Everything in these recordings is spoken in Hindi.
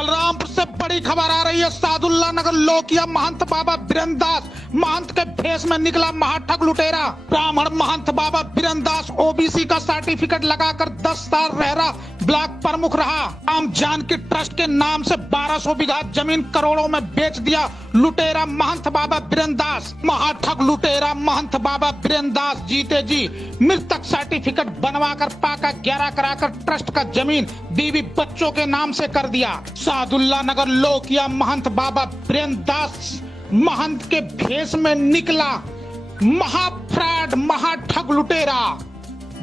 बलरामपुर से बड़ी खबर आ रही है। सादुल्ला नगर लोकिया महंत बाबा बीरेंद्र दास महंत के भेष में निकला महाठग लुटेरा। ब्राह्मण महंत बाबा बीरेंद्र दास ओबीसी का सर्टिफिकेट लगाकर 10 साल रहरा ब्लॉक प्रमुख रहा। राम जानकी ट्रस्ट के नाम से 1200 बीघा जमीन करोड़ों में बेच दिया लुटेरा महंत बाबा बीरेंद्र दास। महाठग लुटेरा महंत बाबा बीरेंद्र दास जीते जी मृतक सर्टिफिकेट बनवा कर पाका 11 कराकर ट्रस्ट का जमीन बीवी बच्चों के नाम से कर दिया। सादुल्ला नगर लोकिया महंत बाबा बीरेंद्र दास महंत के भेष में निकला महाफ्रॉड महाठग लुटेरा।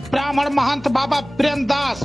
ब्राह्मण महंत बाबा बीरेंद्र दास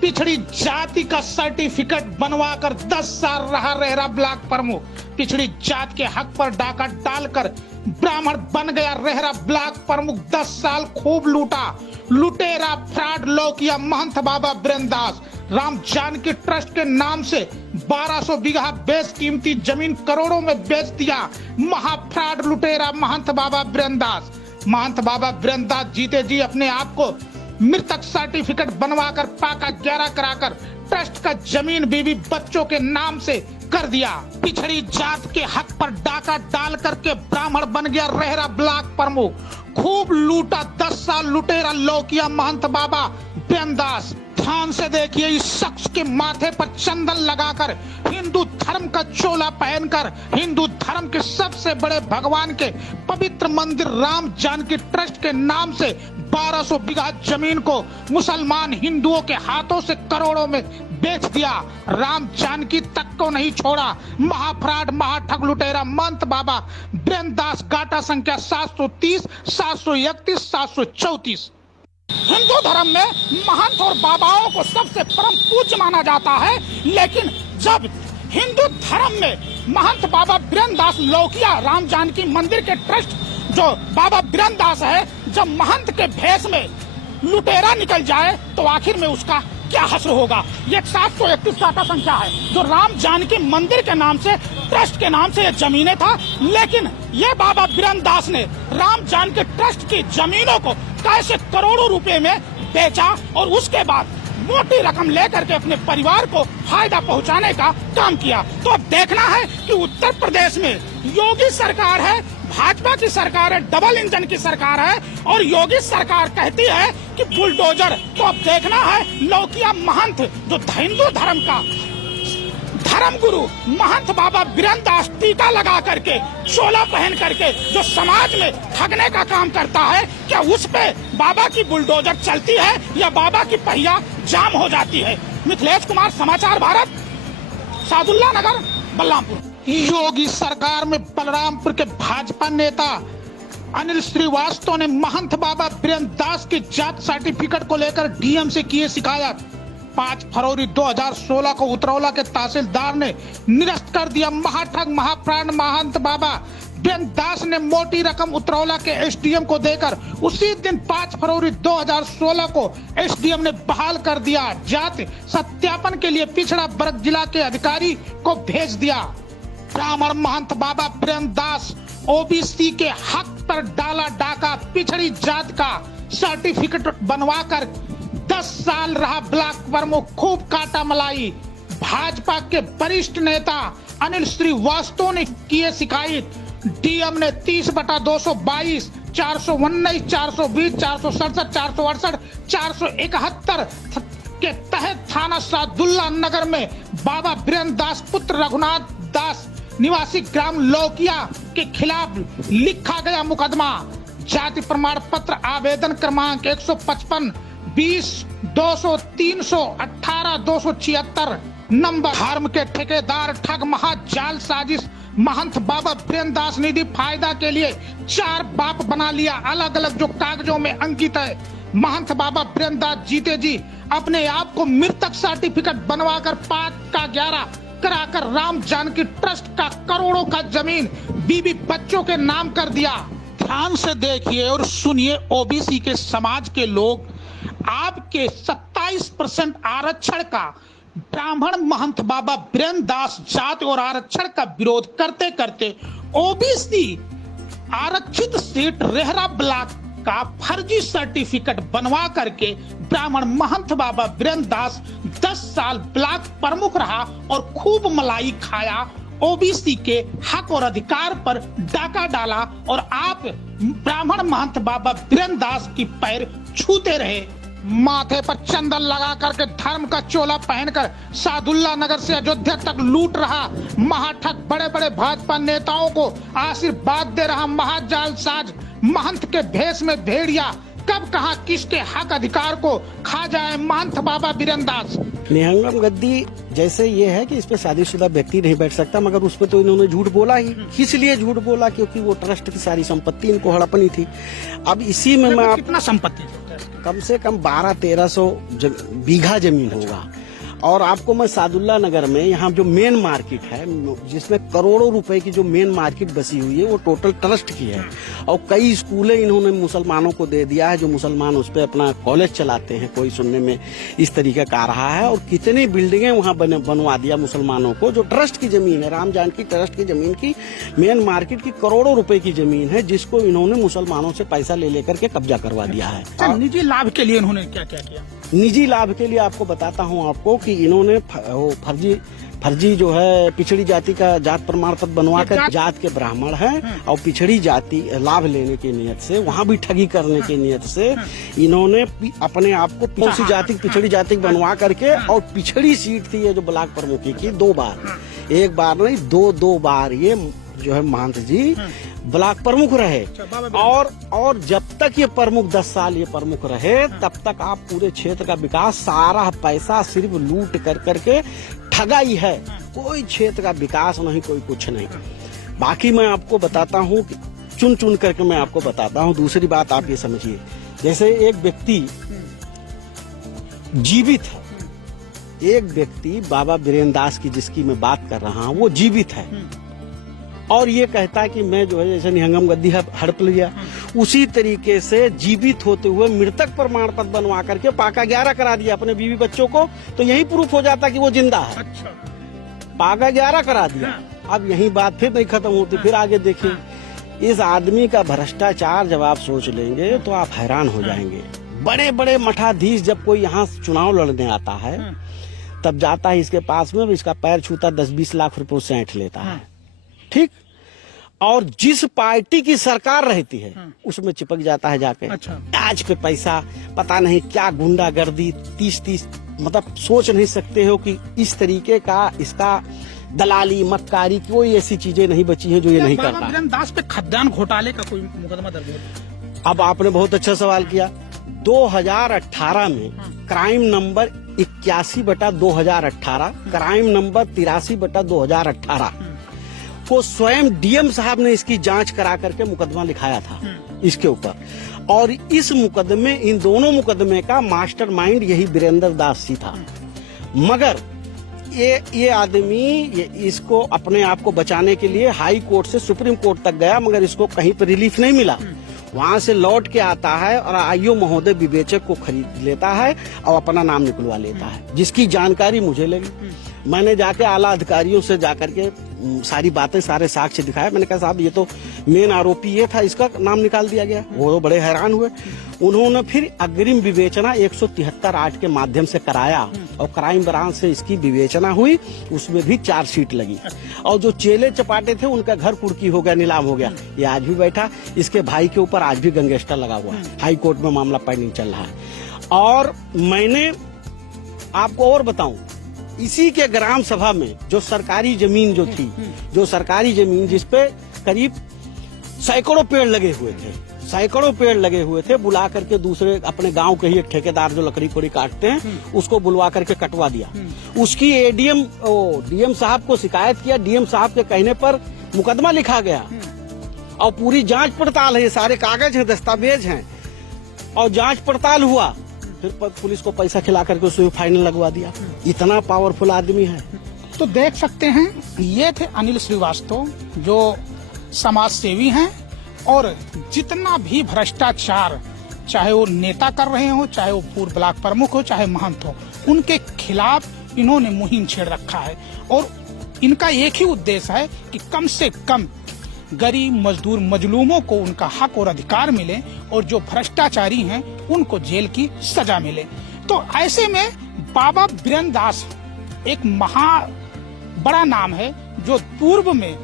पिछड़ी जाति का सर्टिफिकेट बनवाकर 10 साल रहा रहरा ब्लॉक प्रमुख। पिछड़ी जात के हक पर डाका डालकर ब्राह्मण बन गया रहरा ब्लॉक प्रमुख। 10 साल खूब लूटा लुटेरा फ्रॉड लोकिया महंत बाबा बीरेंद्र दास। राम जानकी ट्रस्ट के नाम से 1200 बीघा बेशकीमती जमीन करोड़ों में बेच दिया महाफ्रॉड लुटेरा महंत बाबा बीरेंद्र दास। महंत बाबा बीरेंद्र दास जीते जी अपने आप को मृतक सर्टिफिकेट बनवाकर पाका 11 कराकर ट्रस्ट का जमीन बीवी बच्चों के नाम से कर दिया। पिछड़ी जात के हक पर डाका डाल करके ब्राह्मण बन गया रहरा ब्लॉक प्रमुख। खूब लूटा 10 साल लुटेरा लोकिया महंत बाबा बीरेंद्र दास। ध्यान से देखिए, इस शख्स के माथे पर चंदन लगाकर हिंदू धर्म का चोला पहनकर हिंदू धर्म के सबसे बड़े भगवान के पवित्र मंदिर राम जानकी ट्रस्ट के नाम से 1200 बीघा जमीन को मुसलमान हिंदुओं के हाथों से करोड़ों में बेच दिया। राम जानकी तक को नहीं छोड़ा। महाफ्रॉड महाठग लुटेरा महंत बाबा बीरेंद्र दास। गाटा संख्या 730 731 734। हिंदू धर्म में महंत और बाबाओं को सबसे परम पूज्य माना जाता है, लेकिन जब हिंदू धर्म में महंत बाबा बीरेंद्र दास लोकिया राम जानकी मंदिर के ट्रस्ट जो बाबा बीरेंद्र दास है, जब महंत के भेष में लुटेरा निकल जाए तो आखिर में उसका क्या हश्र होगा। ये 731 डाटा संख्या है जो राम जानकी मंदिर के नाम से ट्रस्ट के नाम से ये जमीनें था, लेकिन ये बाबा बीरेंद्र दास ने राम जानकी ट्रस्ट की जमीनों को कैसे करोड़ों रुपए में बेचा और उसके बाद मोटी रकम लेकर के अपने परिवार को फायदा पहुंचाने का काम किया। तो अब देखना है कि उत्तर प्रदेश में योगी सरकार है, भाजपा की सरकार है, डबल इंजन की सरकार है और योगी सरकार कहती है कि बुलडोजर। तो अब देखना है लोकिया महंत जो हिंदू धर्म का धर्म गुरु महंत बाबा बीरेंद्र दास टीका लगा करके चोला पहन करके जो समाज में ठगने का काम करता है, क्या उस पे बाबा की बुलडोजर चलती है या बाबा की पहिया जाम हो जाती है। मिथिलेश कुमार, समाचार भारत, सादुल्ला नगर, बलरामपुर। योगी सरकार में बलरामपुर के भाजपा नेता अनिल श्रीवास्तव ने महंत बाबा बीरेंद्र दास की जात सर्टिफिकेट को लेकर डीएम से किए शिकायत। 5 फरवरी 2016 को उतरौला के तहसीलदार ने निरस्त कर दिया महाठग महाफ्रॉड महंत बाबा बीरेंद्र दास ने मोटी रकम उतरौला के एसडीएम को देकर उसी दिन 5 फरवरी 2016 को एसडीएम ने बहाल कर दिया। जात सत्यापन के लिए पिछड़ा वर्ग जिला के अधिकारी को भेज दिया। ब्राह्मण महंत बाबा बीरेंद्र दास ओबीसी के हक पर डाला डाका। पिछड़ी जात का सर्टिफिकेट बनवाकर 10 साल रहा ब्लॉक प्रमुख। खूब काटा मलाई। भाजपा के वरिष्ठ नेता अनिल श्रीवास्तव ने किए शिकायत। डीएम ने 30/222 419 420 467 468 471 के तहत थाना सादुल्ला नगर में बाबा बीरेंद्र दास पुत्र रघुनाथ दास निवासी ग्राम लोकिया के खिलाफ लिखा गया मुकदमा। जाति प्रमाण पत्र आवेदन क्रमांक 155 20 200 318 276 नंबर। धर्म के ठेकेदार ठग महाजाल साजिश महंत बाबा बीरेंद्र दास निधि फायदा के लिए 4 बाप बना लिया। अलग अलग जो कागजों में अंकित है। महंत बाबा बीरेंद्र दास जीते जी अपने आप को मृतक सर्टिफिकेट बनवाकर 5 का 11 कराकर राम जानकी ट्रस्ट का करोड़ों का जमीन बीवी बच्चों के नाम कर दिया। ध्यान से देखिए और सुनिए ओबीसी के समाज के लोग, आपके 27% आरक्षण का ब्राह्मण महंत बाबा बीरेंद्र दास जात और आरक्षण का विरोध करते करते ओबीसी आरक्षित सीट रेहरा ब्लॉक का फर्जी सर्टिफिकेट बनवा करके ब्राह्मण महंत बाबा वीरेंद्र दास 10 साल ब्लॉक प्रमुख रहा और खूब मलाई खाया, ओबीसी के हक और अधिकार पर डाका डाला और आप ब्राह्मण महंत बाबा वीरेंद्र दास की पैर छूते रहे। माथे पर चंदन लगा करके धर्म का चोला पहनकर सादुल्ला नगर से अयोध्या तक लूट रहा महाठग, बड़े बड़े भाजपा नेताओं को आशीर्वाद दे रहा महाजालसाज महंत के भेष में भेड़िया, कब कहां किसके हक अधिकार को खा जाए महंत बाबा वीरेंद्र दास। निहंगम गद्दी जैसे ये है कि इस पे शादीशुदा व्यक्ति नहीं बैठ सकता, मगर उस पे तो इन्होंने झूठ बोला ही। इसलिए झूठ बोला क्योंकि वो ट्रस्ट की सारी संपत्ति इनको हड़पनी थी। अब इसी में मैं कितना संपत्ति कम से कम 1200-1300 बीघा जमीन होगा। और आपको मैं सादुल्ला नगर में यहाँ जो मेन मार्केट है, जिसमें करोड़ों रुपए की जो मेन मार्केट बसी हुई है, वो टोटल ट्रस्ट की है। और कई स्कूलें इन्होंने मुसलमानों को दे दिया है, जो मुसलमान उस पर अपना कॉलेज चलाते हैं। कोई सुनने में इस तरीके का आ रहा है। और कितनी बिल्डिंगें वहाँ बनवा दिया मुसलमानों को, जो ट्रस्ट की जमीन है, राम जानकी ट्रस्ट की जमीन की मेन मार्केट की करोड़ों रुपए की जमीन है, जिसको इन्होंने मुसलमानों से पैसा ले लेकर के कब्जा करवा दिया है। निजी लाभ के लिए इन्होंने क्या क्या किया? निजी लाभ के लिए आपको बताता हूं आपको कि इन्होंने फर्जी जो है पिछड़ी जाति का जात प्रमाण पत्र बनवा कर जात के ब्राह्मण हैं और पिछड़ी जाति लाभ लेने की नियत से, वहां भी ठगी करने की नियत से इन्होंने अपने आप को पिछड़ी जाति पिछड़ी जाति बनवा करके, और पिछड़ी सीट थी ये जो ब्लॉक प्रमुखी की 2 बार, एक बार नहीं 2 बार ये जो है महंत जी ब्लॉक प्रमुख रहे। और जब तक ये प्रमुख 10 साल ये प्रमुख रहे, तब तक आप पूरे क्षेत्र का विकास, सारा पैसा सिर्फ लूट कर करके ठगाई है। कोई क्षेत्र का विकास नहीं, कोई कुछ नहीं। बाकी मैं आपको बताता हूँ, चुन चुन करके मैं आपको बताता हूँ। दूसरी बात आप ये समझिए, जैसे एक व्यक्ति जीवित है, एक व्यक्ति बाबा वीरेंद्र दास की जिसकी मैं बात कर रहा हूँ, वो जीवित है और ये कहता है कि मैं जो है जैसे निहंगम गद्दी हड़प लिया, उसी तरीके से जीवित होते हुए मृतक प्रमाण पत्र बनवा करके पाका 11 करा दिया अपने बीवी बच्चों को, तो यही प्रूफ हो जाता कि वो जिंदा है। अच्छा। पाका 11 करा दिया। अब यही बात फिर नहीं खत्म होती, फिर आगे देखिए इस आदमी का भ्रष्टाचार जब आप सोच लेंगे तो आप हैरान हो जाएंगे। बड़े बड़े मठाधीश जब कोई यहाँ चुनाव लड़ने आता है, तब जाता है इसके पास में, इसका पैर छूता 10-20 लाख रुपए उससे ऐंठ लेता है, ठीक। और जिस पार्टी की सरकार रहती है उसमें चिपक जाता है जाके। अच्छा। आज पे पैसा, पता नहीं क्या गुंडागर्दी, 30 मतलब सोच नहीं सकते हो कि इस तरीके का इसका दलाली मक्कारी, कोई ऐसी चीजें नहीं बची हैं जो ये नहीं करता। वीरेंद्र दास पे खाद्यान्न घोटाले का कोई मुकदमा दर्ज हो? अब आपने बहुत अच्छा सवाल किया। 2018 में क्राइम नंबर 81/2018, क्राइम नंबर 83/2018 को स्वयं डीएम साहब ने इसकी जांच करा करके मुकदमा लिखाया था इसके ऊपर। और इस मुकदमे, इन दोनों मुकदमे का मास्टरमाइंड यही वीरेंद्र दास जी था। मगर ये आदमी इसको अपने आप को बचाने के लिए हाई कोर्ट से सुप्रीम कोर्ट तक गया, मगर इसको कहीं पर रिलीफ नहीं मिला। वहां से लौट के आता है और आईओ महोदय विवेचक को खरीद लेता है और अपना नाम निकलवा लेता है, जिसकी जानकारी मुझे लगी। मैंने जाके आला अधिकारियों से जाकर के सारी बातें, सारे साक्ष्य दिखाए। मैंने कहा साहब ये तो मेन आरोपी ये था, इसका नाम निकाल दिया गया। वो तो बड़े हैरान हुए। उन्होंने फिर अग्रिम विवेचना 173(8) के माध्यम से कराया और क्राइम ब्रांच से इसकी विवेचना हुई, उसमें भी चार्जशीट लगी। और जो चेले चपाटे थे उनका घर कुर्की हो गया, नीलाम हो गया। ये आज भी बैठा, इसके भाई के ऊपर आज भी गैंगस्टर लगा हुआ है। हाई कोर्ट में मामला पेंडिंग चल रहा है। और मैंने आपको और बताऊं, इसी के ग्राम सभा में जो सरकारी जमीन जो थी, जो सरकारी जमीन जिसपे करीब सैकड़ों पेड़ लगे हुए थे, बुला करके दूसरे अपने गांव के ही एक ठेकेदार जो लकड़ी कोड़ी काटते हैं, उसको बुलवा करके कटवा दिया। उसकी डीएम साहब को शिकायत किया, डीएम साहब के कहने पर मुकदमा लिखा गया और पूरी जांच पड़ताल है, ये सारे कागज हैं, दस्तावेज हैं, और जांच पड़ताल हुआ। फिर पुलिस को पैसा खिला करके उसमें फाइनल लगवा दिया। इतना पावरफुल आदमी है। तो देख सकते हैं, ये थे अनिल श्रीवास्तव, जो समाज सेवी हैं और जितना भी भ्रष्टाचार, चाहे वो नेता कर रहे हो, चाहे वो पूर्व ब्लॉक प्रमुख हो, चाहे महंत हो, उनके खिलाफ इन्होंने मुहिम छेड़ रखा है। और इनका एक ही उद्देश्य है कि कम से कम गरीब मजदूर मजलूमों को उनका हक और अधिकार मिले और जो भ्रष्टाचारी हैं उनको जेल की सजा मिले। तो ऐसे में बाबा बीरेंद्र दास एक बड़ा नाम है जो पूर्व में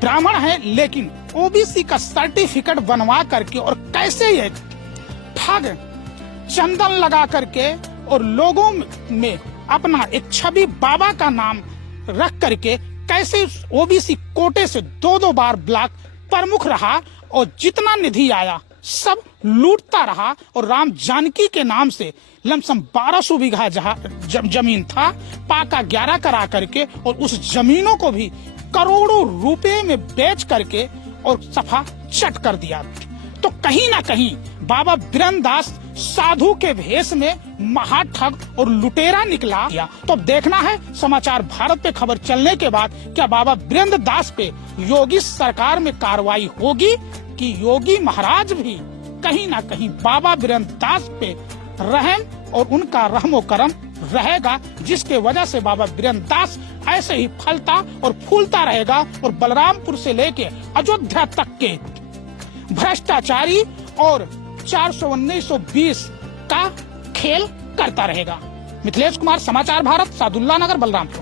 ब्राह्मण है लेकिन ओबीसी का सर्टिफिकेट बनवा करके और कैसे ये ठग चंदन लगा करके और लोगों में अपना एक छवि बाबा का नाम रख करके कैसे ओबीसी कोटे से 2-2 बार ब्लॉक प्रमुख रहा और जितना निधि आया सब लूटता रहा और राम जानकी के नाम से लमसम 1200 बीघा जमीन था पाका 11 करा करके और उस जमीनों को भी करोड़ों रुपए में बेच करके और सफा चट कर दिया। तो कहीं ना कहीं बाबा बीरेंद्र दास साधु के भेष में महाठग और लुटेरा निकला। तो अब देखना है समाचार भारत पे खबर चलने के बाद क्या बाबा बीरेंद्र दास पे योगी सरकार में कार्रवाई होगी कि योगी महाराज भी कहीं ना कहीं बाबा बीरेंद्र दास पे रहम और उनका रहमो करम रहेगा, जिसके वजह से बाबा बीरेंद्र दास ऐसे ही फलता और फूलता रहेगा और बलरामपुर से लेके अयोध्या तक के भ्रष्टाचारी और 419-120 का खेल करता रहेगा। मिथिलेश कुमार, समाचार भारत, सादुल्ला नगर, बलरामपुर।